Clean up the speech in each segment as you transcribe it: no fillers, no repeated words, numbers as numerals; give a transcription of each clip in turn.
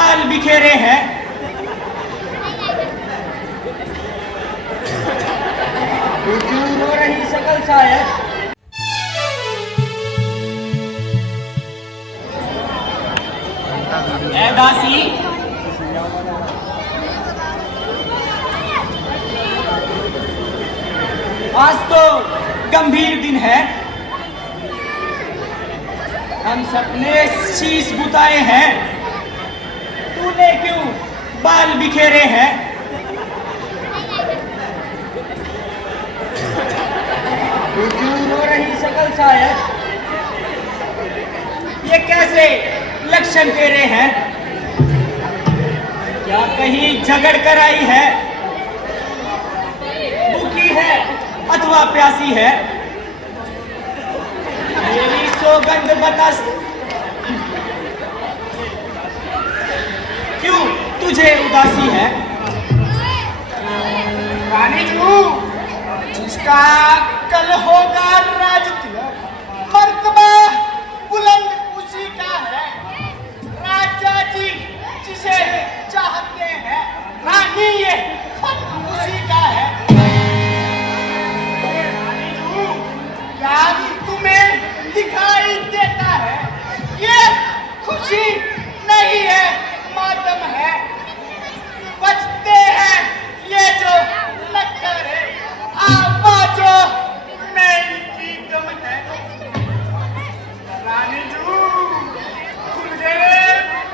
बाल बिखेरे हैं। दूर हो रही शकल शायद। ऐ दासी, आज तो गंभीर दिन है। हम सबने शीश बुताए हैं, तूने क्यों बाल बिखेरे हैं? दूर हो रही शकल शायद। ये कैसे लक्षण तेरे हैं? क्या कहीं झगड़ कर आई है? भूखी है अथवा प्यासी है? मेरी सौगंध बता, क्यों तुझे उदासी है? रानी जू, जिसका कल होगा राज तिलक, मर्तबा बुलंद उसी का है। राजा जी जिसे चाहते हैं, रानी ये खुद उसी का है। रानी जू, क्या तुम्हें दिखाई देता है? ये खुशी नहीं है, मातम है। बचते हैं ये जो लक्कर है, आवाजों में इनकी दम है। रानी जू, तुझे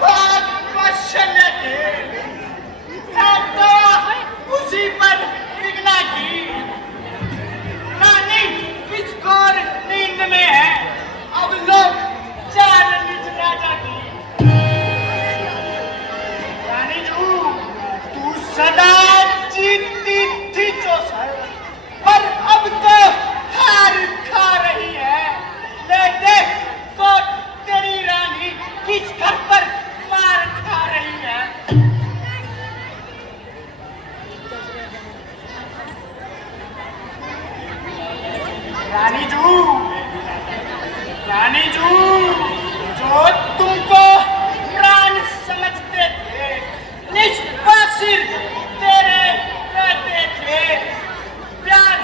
बात पसंद है, तो उसी पर विघ्ना की। रानी इस घोर नींद में है, अब लोग चार निज राजा की। रानी जू, तू सदा जीतती थी चौसर, पर अब तो हार खा रही है। ले देख तो तेरी रानी किस घर पर मार खा रही है। रानी जू, रानी जू, जो तुमको प्राण समझते थे, निष्पासिर तेरे रहते थे। प्यार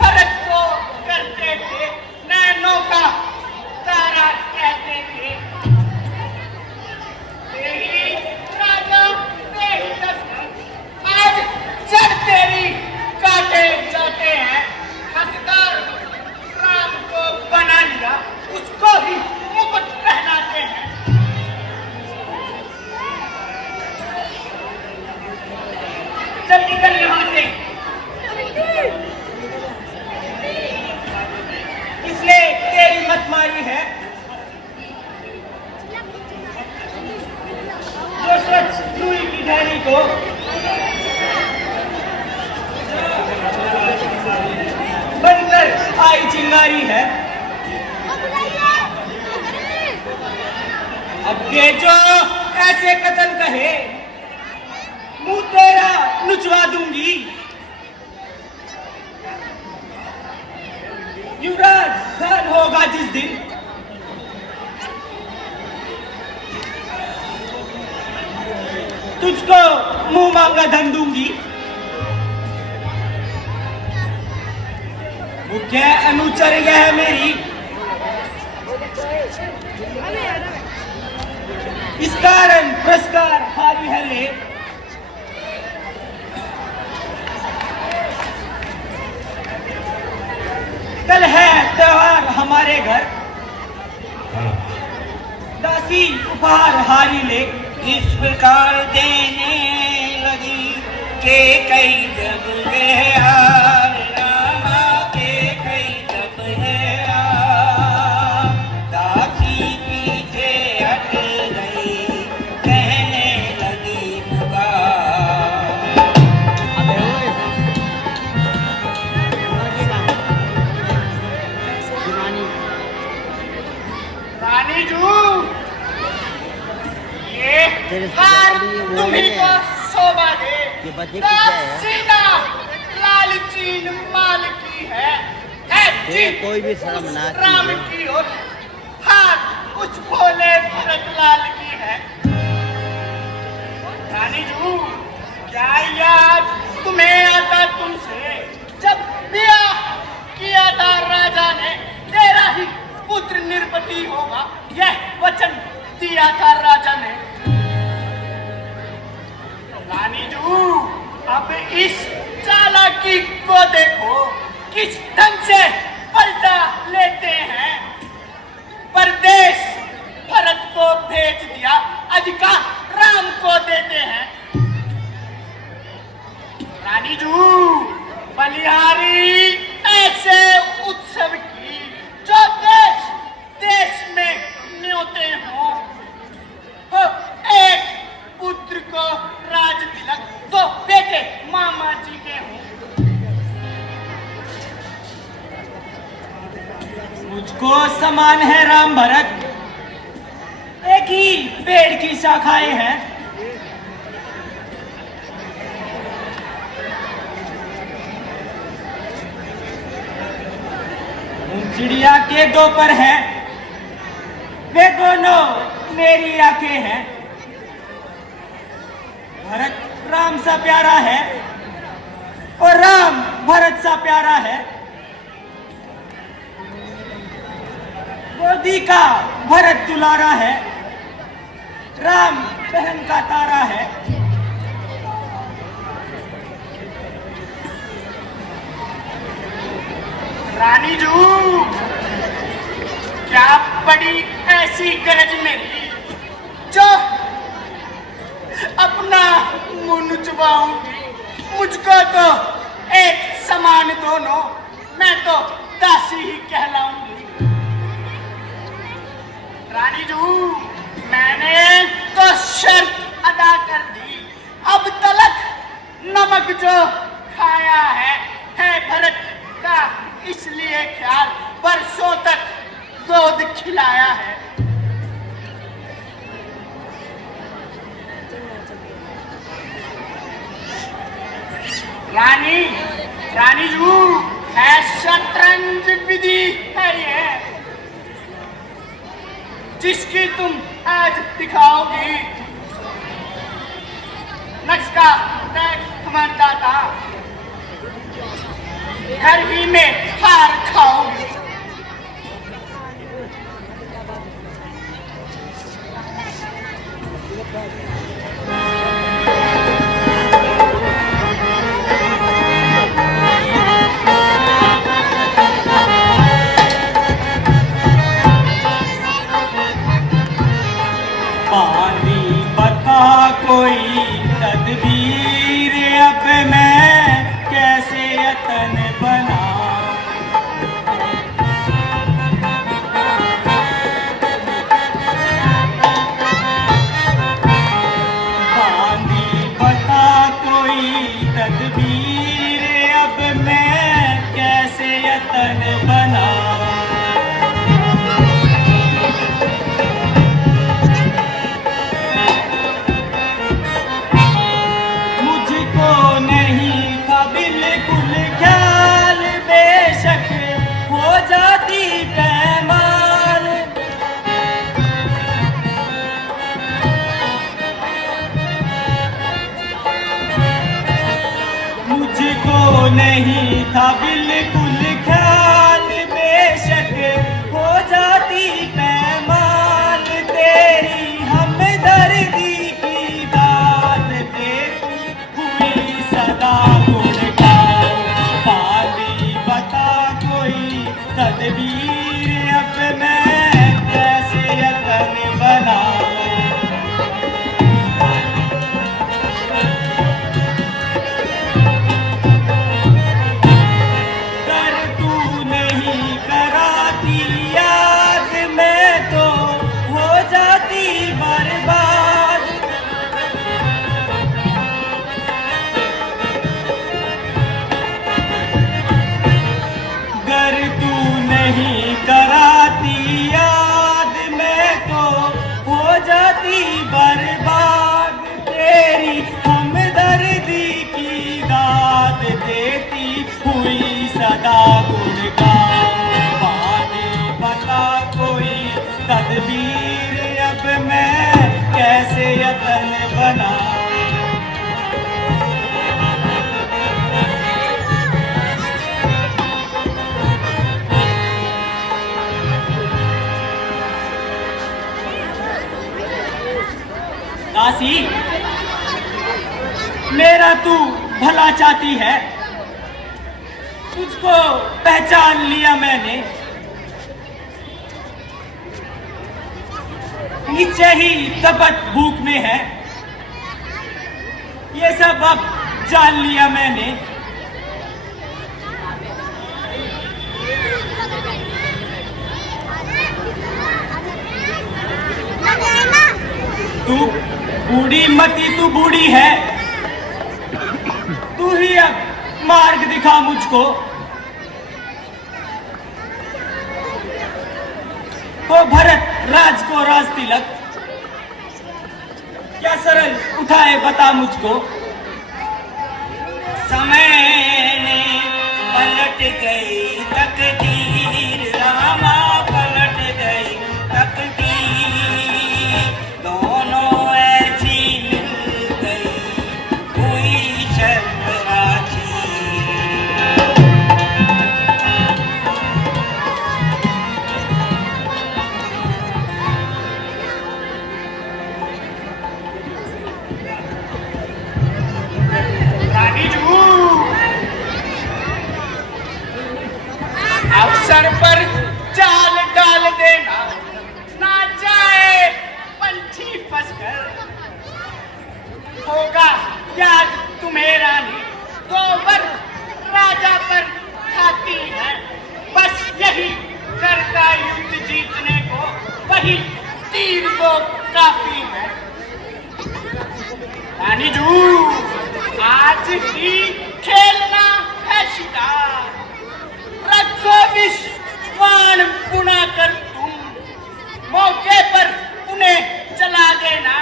फर्क को करते थे, नैनों का तारा कहते थे। तेरी राजा तेरी दस्तक, आज जड़ तेरी काटे जाते हैं। हकदार राम को बना लिया, उसको ही मुकुट पहनाते हैं। चल निकल यहाँ से। इसने तेरी मत मारी है, जो सच लुई की ढाली को बनकर आई चिंगारी है। अब के जो ऐसे कतल कहे, मुंह तेरा नुचवा दूंगी। युवराज धन होगा जिस दिन, तुझको मुंह मांगा धन दूंगी। मुख्य अनुचर यह मेरी, इस कारण पुरस्कार हारी है ले। कल है त्योहार हमारे घर, दासी उपहार हारी ले। इस प्रकार देने लगी के कई जब में हार, रामा के कई जब है हार। दासी पीछे हट गई, कहने लगी पुकार। रानी जू, ये हार तुम्ही को शोभा दे। सीधा लालची माल की है कोई भी शर्म ना राम की और हार उस भोले भरत लाल की है। दिया था राजा ने। रानी जू, अब इस चालाकी को देखो, किस ढंग से पलटा लेते हैं। परदेश भरत को भेज दिया, अधिकार राम को देते हैं। रानी जू, बलिहारी ऐसे उत्सव की जो देश देश में न्योते हों। तो एक पुत्र को राज तिलक, तो बेटे मामा जी के हों। मुझको समान है राम भरत, एक ही पेड़ की शाखाएं हैं। उन चिड़िया के दो पर हैं, वे दोनों मेरी आंखें हैं। भरत राम सा प्यारा है और राम भरत सा प्यारा है। गोदी का भरत दुलारा है, राम बहन का तारा है। रानी जू, क्या पड़ी ऐसी गरज मेरी जो अपना मुंह नुचवाऊंगी। मुझको तो एक समान दोनों, मैं तो दासी ही कहलाऊंगी। रानी जू, मैंने तो शर्त अदा कर दी। अब तलक नमक जो खाया है भरत का, इसलिए ख्याल बरसों तक दूध खिलाया है। रानी जू, है शतरंज विधि है ये, जिसकी तुम आज दिखाओगी। नक्शा खमरता था, घर ही में हार खाओगी। पानी बता कोई तदबीर, अब मैं कैसे यतन बना। पानी बता कोई तदबीर, अब मैं कैसे यतन बना। नहीं था बिल्कुल ख्याल, बेशक हो जाती पैमाल। तेरी हमदर्दी की दात देती हुई सदा गुण गाओ। पानी बता कोई तदबीर, अब मैं कैसे यतन बनाऊं। दासी, मेरा तू भला चाहती है, तुझको पहचान लिया मैंने। नीचे ही तपत भूख में है, ये सब अब जान लिया मैंने। तू बूढ़ी मती, तू बूढ़ी है, तू ही अब मार्ग दिखा मुझको। वो भरत राज को राज तिलक क्या सरल उठाए बता मुझको। समय ने पलट गई तकदीर, रामा पलट गई तकदीर, दोनों ऐसी मिल गई हुई शर्मराजी। रानी जू, अवसर पर जाल डाल देना, ना जाए पंछी फंसकर। होगा याद तुम्हें रानी, गोबर राजा पर खाती है, बस यही करता युद्ध जीतने को, वही तीर को काफी है। रानी जू, आज ही खेलना है शिकार, रखो विश्वान पुना कर तुम, मौके पर उन्हें जला देना,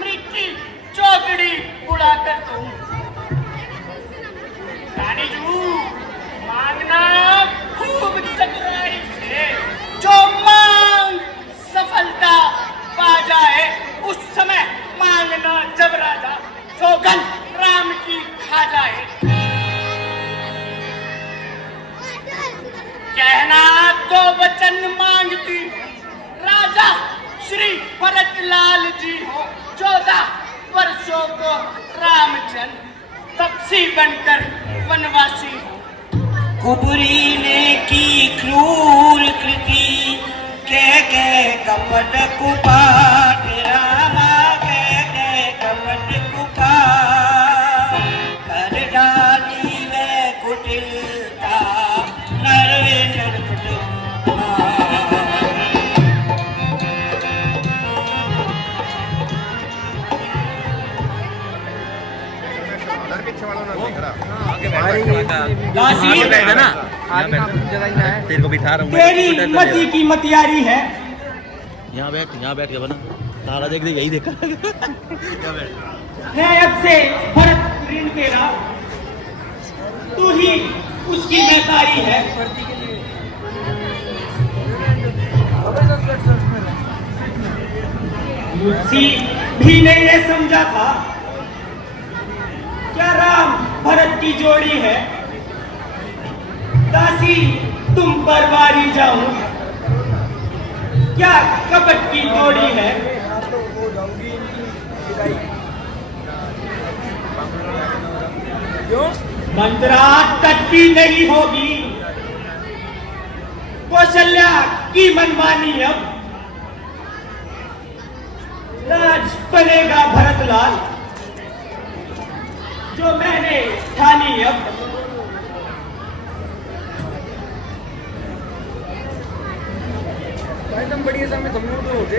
मृत्यु चौकड़ी उड़ा कर तुम। रानी जू, मांगना खूब चतुराई से, जो मांग सफलता पा जाए, उस समय मांगना जब राजा सौगंध राम की खा जाए। कहना तो वचन मांगती हूँ, राजा श्री भरत लाल जी हो, 14 वर्षों को रामचंद्र तपसी बनकर वनवासी हो। कुबरी ने की क्रूर कृति, कह कपट कुपाट, रामा कह कपट कुपाट, कर डाली वे कुटिलता, नरवे नरपट दासी, तेरे को बिठा रहा हूँ तेरी मती की मतियारी है, यहाँ बैठ के बना तारा देख दे, यही देखा यहाँ बैठ। है अब से भरत ऋण तेरा, तू ही उसकी महतारी है। मुझसे भी ने ये समझा था, क्या राम भरत की जोड़ी है, दासी तुम पर वारी जाऊं, क्या कपट की जोड़ी है। मंत्रा तक की नहीं होगी, कौशल्या की मनमानी, अब राज बनेगा भरतलाल, जो मैंने ठानी अब। एकदम बढ़िया सा में होते